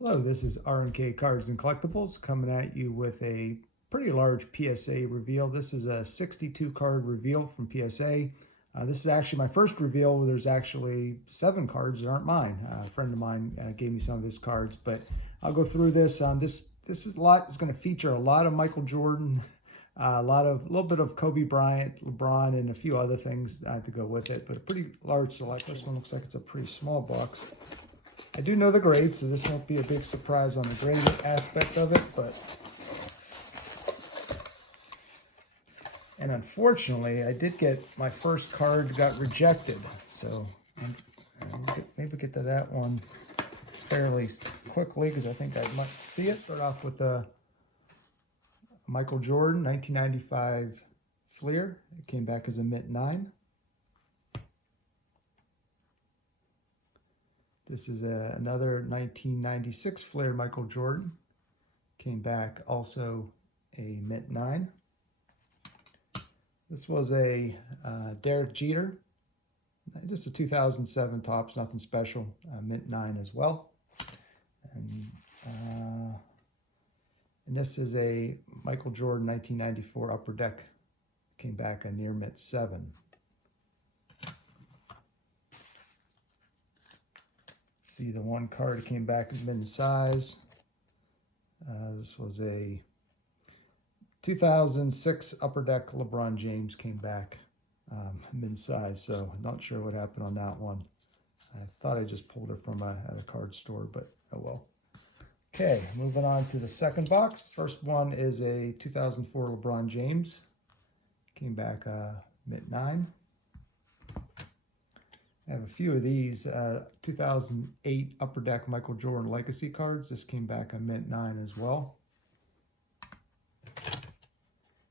Hello, this is R&K Cards and Collectibles coming at you with a pretty large PSA reveal. This is a 62 card reveal from PSA. This is actually my first reveal. There's actually 7 cards that aren't mine. A friend of mine gave me some of his cards, but I'll go through this. This is a lot. It's going to feature a lot of Michael Jordan, a little bit of Kobe Bryant, LeBron, and a few other things to go with it. But a pretty large selection. This one looks like it's a pretty small box. I do know the grade, so this won't be a big surprise on the grade aspect of it, and unfortunately, I did get my first card got rejected, so maybe get to that one fairly quickly because I think I might see it. Start off with the Michael Jordan 1995 Fleer. It came back as a mint 9. This is another 1996 Flair Michael Jordan. Came back also a mint 9. This was a Derrick Jeter. Just a 2007 Topps, nothing special. Mint 9 as well. And this is a Michael Jordan 1994 Upper Deck. Came back a near mint 7. See the one card came back mint size. This was a 2006 Upper Deck LeBron James came back mint size, so I'm not sure what happened on that one. I thought I just pulled it from at a card store, but oh well. Okay, moving on to the second box. First one is a 2004 LeBron James. Came back mint 9. I have a few of these 2008 Upper Deck Michael Jordan Legacy cards. This came back a mint 9 as well.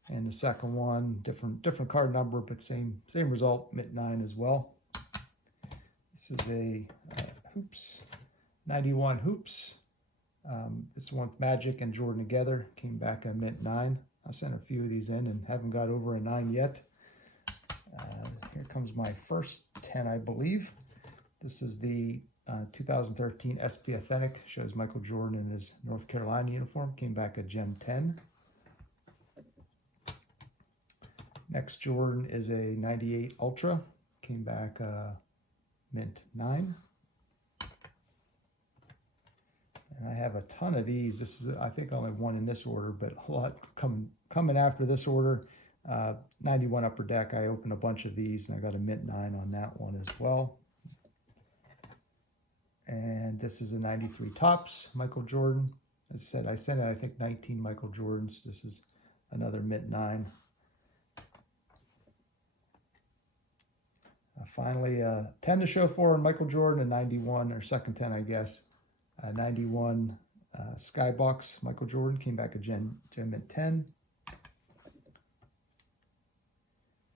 And the second one, different card number, but same result, mint 9 as well. This is a Hoops, 91 Hoops. This one with Magic and Jordan together. Came back a mint 9. I've sent a few of these in and haven't got over a 9 yet. Here comes my first 10, I believe. This is the 2013 SP Authentic. Shows Michael Jordan in his North Carolina uniform. Came back a gem 10. Next Jordan is a 98 Ultra. Came back mint 9. And I have a ton of these. This is, I think, only one in this order, but a lot coming after this order. 91 Upper Deck. I opened a bunch of these, and I got a mint 9 on that one as well. And this is a 93 Topps Michael Jordan. As I said, I sent out, I think, 19 Michael Jordans. This is another mint 9. Finally, 10 to show for on Michael Jordan, and 91, or second 10, I guess. 91 Skybox Michael Jordan. Came back a gem mint 10.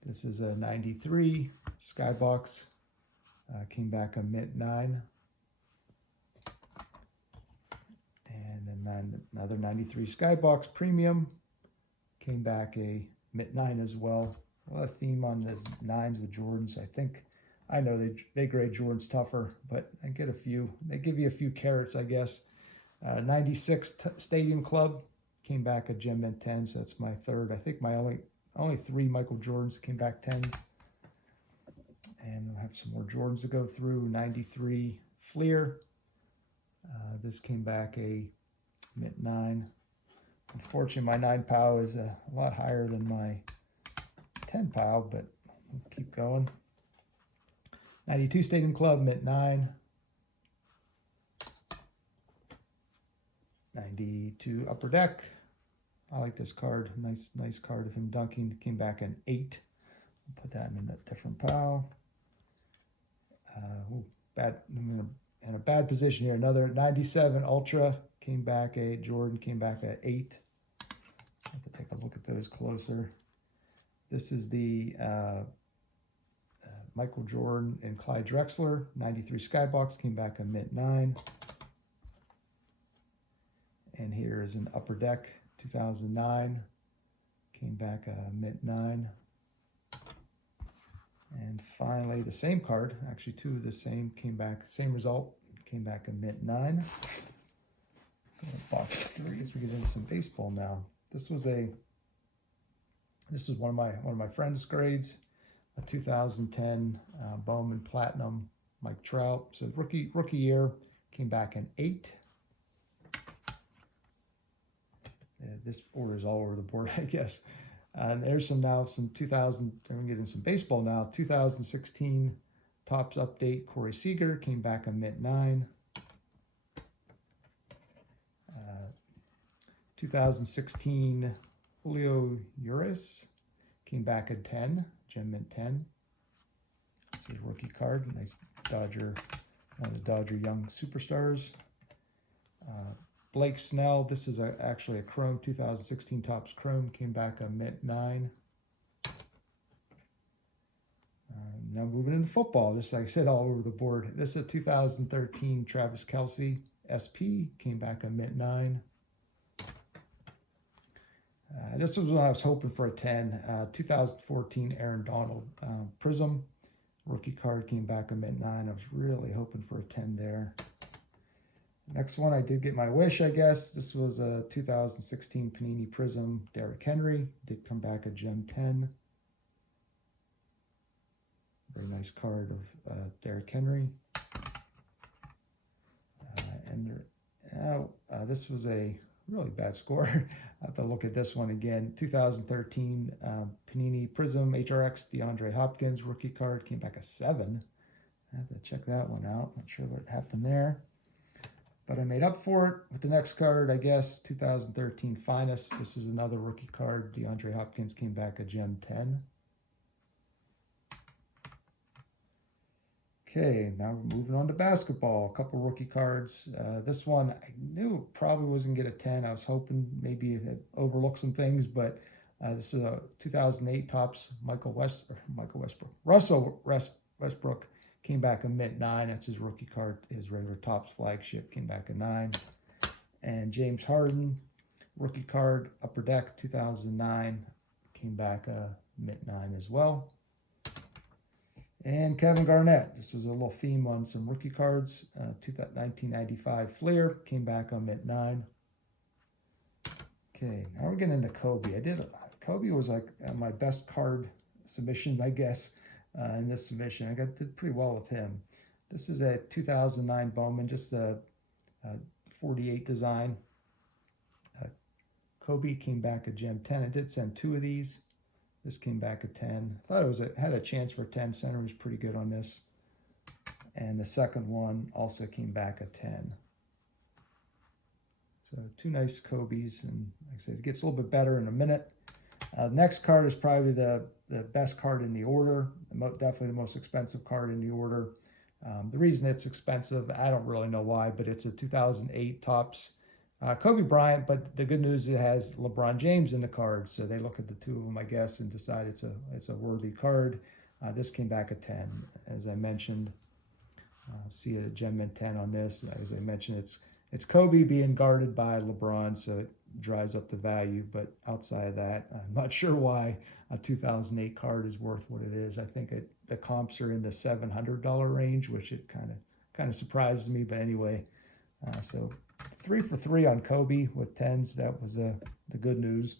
This is a 93 Skybox. Came back a mint 9. And then another 93 Skybox Premium. Came back a mint 9 as well. A lot of theme on this 9s with Jordans. I know they grade Jordans tougher, but I get a few. They give you a few carrots, I guess. 96 Stadium Club. Came back a gem mint 10, so that's my third. I think my only 3 Michael Jordans came back 10s. And we'll have some more Jordans to go through. 93 Fleer. This came back a mint 9. Unfortunately, my 9 POW is a lot higher than my 10 POW, but we'll keep going. 92 Stadium Club, mint 9. 92 Upper Deck. I like this card. Nice card of him dunking. Came back an 8. I'll put that in a different pile. I'm in a bad position here. Another 97 Ultra. Came back a Jordan. Came back at 8. I have to take a look at those closer. This is the Michael Jordan and Clyde Drexler. 93 Skybox. Came back a mint 9. And here is an Upper Deck 2009. Came back a mint 9. And finally, the same card, actually 2 of the same, came back, same result, came back a mint 9. Box 3 as we get into some baseball now. This was one of my friend's grades, a 2010 Bowman Platinum Mike Trout. So rookie year, came back in 8. This order is all over the board, I guess. And there's some 2000. I'm getting some baseball now. 2016 Topps update. Corey Seager came back a mint 9. 2016 Julio Urias came back at 10, gem mint 10. This is a rookie card, nice Dodger, one of the Dodger young superstars. Blake Snell, this is actually a Chrome, 2016 Topps Chrome, came back a mint 9. Now moving into football, just like I said, all over the board. This is a 2013 Travis Kelce SP, came back a mint 9. This was when I was hoping for a 10. 2014 Aaron Donald Prism. Rookie card came back a mint 9. I was really hoping for a 10 there. Next one, I did get my wish, I guess. This was a 2016 Panini Prism Derrick Henry. Did come back a gem 10. Very nice card of Derrick Henry. This was a really bad score. I have to look at this one again. 2013 Panini Prism HRX DeAndre Hopkins rookie card came back a 7. I have to check that one out. Not sure what happened there, but I made up for it with the next card, I guess. 2013 Finest. This is another rookie card. DeAndre Hopkins came back a gem 10. Okay, now we're moving on to basketball. A couple rookie cards. This one, I knew probably wasn't going to get a 10. I was hoping maybe it had overlooked some things, but this is a 2008 Topps Russell Westbrook came back a mint 9. That's his rookie card. His regular Topps flagship came back a 9. And James Harden, rookie card, Upper Deck 2009, came back a mint 9 as well. And Kevin Garnett, this was a little theme on some rookie cards. 1995 Fleer, came back on mint 9. Okay, now we're getting into Kobe. Kobe was like my best card submission, I guess, in this submission. Did pretty well with him. This is a 2009 Bowman, just a 48 design. Kobe came back a gem 10. I did send 2 of these. This came back a 10. I thought it had a chance for a 10. Center was pretty good on this. And the second one also came back a 10. So 2 nice Kobe's. And like I said, it gets a little bit better in a minute. Next card is probably the best card in the order. Definitely the most expensive card in the order. The reason it's expensive, I don't really know why, but it's a 2008 Topps Kobe Bryant, but the good news is it has LeBron James in the card, so they look at the 2 of them, I guess, and decide it's a worthy card. This came back a 10, as I mentioned. See a gem mint 10 on this. As I mentioned, it's Kobe being guarded by LeBron, so it dries up the value. But outside of that, I'm not sure why a 2008 card is worth what it is. I think the comps are in the $700 range, which it kind of surprises me. But anyway, so 3 for 3 on Kobe with 10s. That was the good news.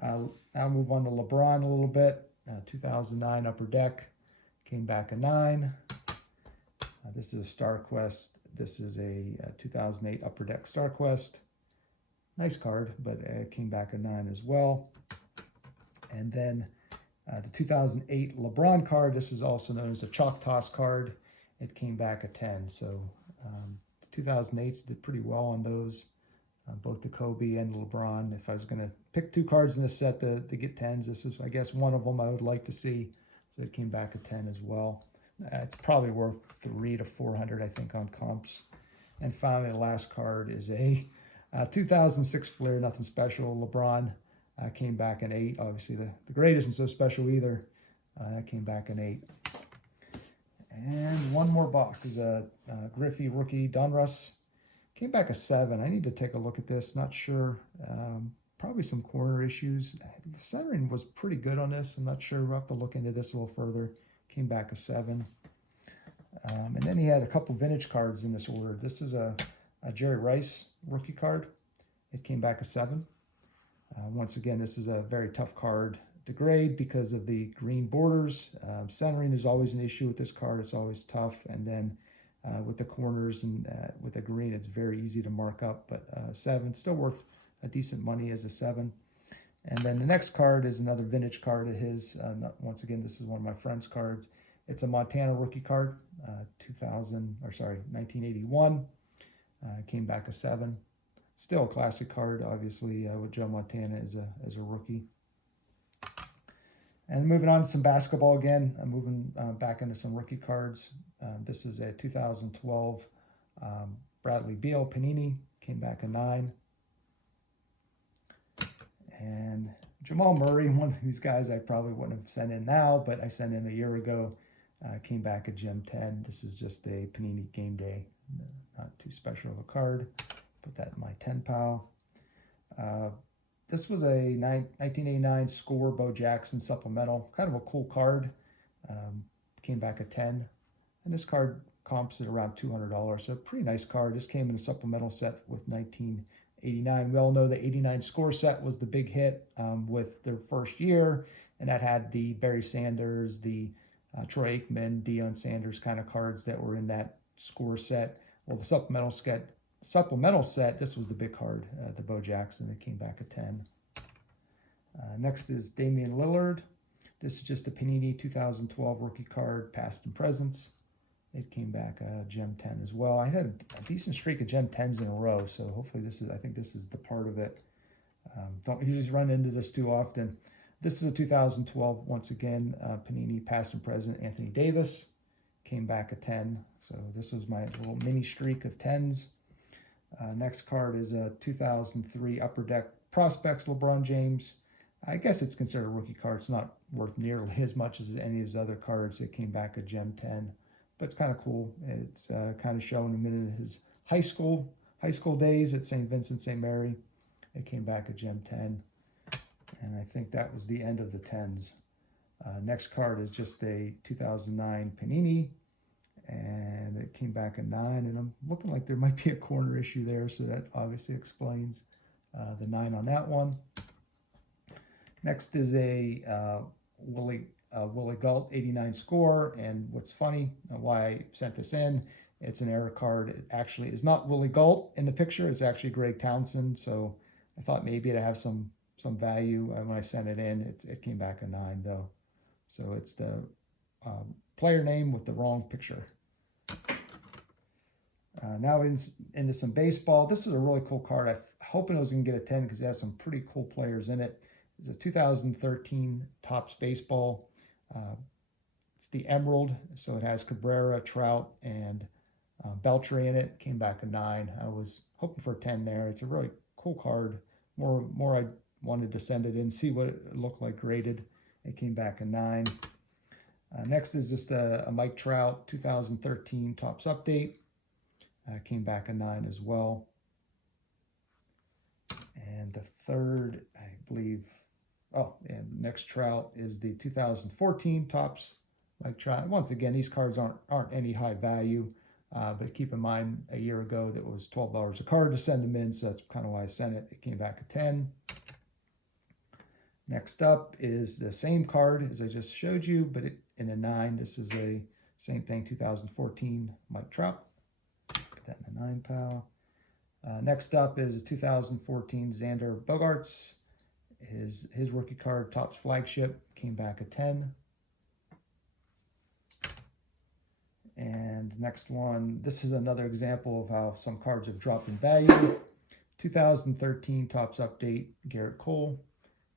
Now move on to LeBron a little bit. 2009 Upper Deck came back a 9. This is a Star Quest. This is a 2008 Upper Deck Star Quest. Nice card, but it came back a 9 as well. And then the 2008 LeBron card. This is also known as a Chalk Toss card. It came back a 10. So 2008s did pretty well on those, both the Kobe and the LeBron. If I was going to pick 2 cards in this set to get 10s, this is, I guess, one of them I would like to see. So it came back a 10 as well. It's probably worth $300 to $400, I think, on comps. And finally, the last card is a 2006 Fleer, nothing special. LeBron came back an 8. Obviously, the grade isn't so special either. That came back an 8. And one more box is a Griffey rookie Donruss. Came back a 7. I need to take a look at this. Not sure. Probably some corner issues. The centering was pretty good on this. I'm not sure. We'll have to look into this a little further. Came back a 7. And then he had a couple vintage cards in this order. This is a Jerry Rice rookie card. It came back a 7. Once again, this is a very tough card to grade because of the green borders. Centering is always an issue with this card. It's always tough. And then with the corners and with the green, it's very easy to mark up. But 7, still worth a decent money as a 7. And then the next card is another vintage card of his. Once again, this is one of my friend's cards. It's a Montana rookie card, 1981. Came back a 7. Still a classic card, obviously, with Joe Montana as a rookie. And moving on to some basketball again. I'm moving back into some rookie cards. This is a 2012 Bradley Beal Panini. Came back a 9. And Jamal Murray, one of these guys I probably wouldn't have sent in now, but I sent in a year ago. Came back a gem 10. This is just a Panini game day. Not too special of a card. Put that in my 10 pile. This was a 1989 Score Bo Jackson supplemental. Kind of a cool card. Came back a 10. And this card comps at around $200. So a pretty nice card. This came in a supplemental set with 1989. We all know the 89 Score set was the big hit with their first year. And that had the Barry Sanders, the Troy Aikman, Deion Sanders kind of cards that were in that Score set. Well, the supplemental set, this was the big card, the Bo Jackson. It came back a 10. Next is Damien Lillard. This is just a Panini 2012 rookie card, past and presents. It came back a gem 10 as well. I had a decent streak of gem 10s in a row, so hopefully I think this is the part of it. Don't usually run into this too often. This is a 2012, once again, Panini past and present, Anthony Davis. Came back a 10. So this was my little mini streak of 10s. Next card is a 2003 Upper Deck Prospects LeBron James. I guess it's considered a rookie card. It's not worth nearly as much as any of his other cards. It came back a gem 10. But it's kind of cool. It's kind of showing a minute of his high school days at St. Vincent St. Mary. It came back a gem 10. And I think that was the end of the 10s. Next card is just a 2009 Panini, and it came back a 9, and I'm looking like there might be a corner issue there, so that obviously explains the 9 on that one. Next is a Willie Galt 89 Score, and what's funny, why I sent this in, it's an error card. It actually is not Willie Galt in the picture. It's actually Greg Townsend, so I thought maybe it'd have some value. When I sent it in, it came back a 9 though. So it's the player name with the wrong picture. Now into some baseball. This is a really cool card. I'm hoping it was going to get a 10 because it has some pretty cool players in it. It's a 2013 Topps Baseball. It's the Emerald, so it has Cabrera, Trout, and Beltray in it. Came back a 9. I was hoping for a 10 there. It's a really cool card. More I wanted to send it in, see what it looked like graded. It came back a 9. Next is just a Mike Trout 2013 Topps Update. Came back a 9 as well. And the third, I believe, and next Trout is the 2014 Topps Mike Trout. Once again, these cards aren't any high value, but keep in mind a year ago that was $12 a card to send them in, so that's kind of why I sent it. It came back a 10. Next up is the same card as I just showed you, but in a 9. This is a same thing, 2014 Mike Trout. Put that in a 9 pile. Next up is a 2014 Xander Bogaerts. His rookie card, Topps Flagship, came back a 10. And next one, this is another example of how some cards have dropped in value. 2013 Topps Update, Garrett Cole.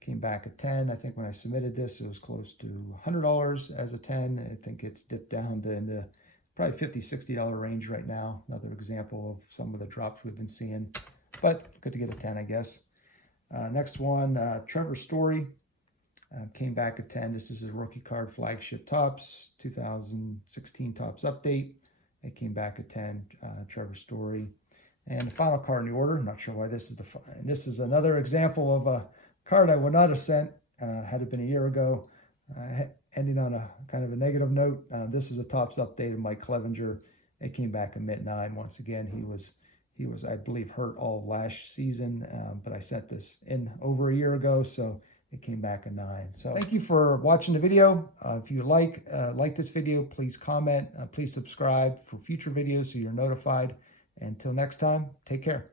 Came back at 10. I think when I submitted this, it was close to $100 as a 10. I think it's dipped down to in the probably $50, $60 range right now. Another example of some of the drops we've been seeing, but good to get a 10, I guess. Next one, Trevor Story. Came back at 10. This is a rookie card, Flagship Topps, 2016 Topps Update. It came back at 10, Trevor Story. And the final card in the order, I'm not sure why this is this is another example of a card I would not have sent had it been a year ago. Ending on a kind of a negative note. This is a Topps Update of Mike Clevenger. It came back a mid 9. Once again, he He was, I believe, hurt all of last season, but I sent this in over a year ago, so it came back a 9. So thank you for watching the video. If you like this video, please comment. Please subscribe for future videos so you're notified. Until next time, take care.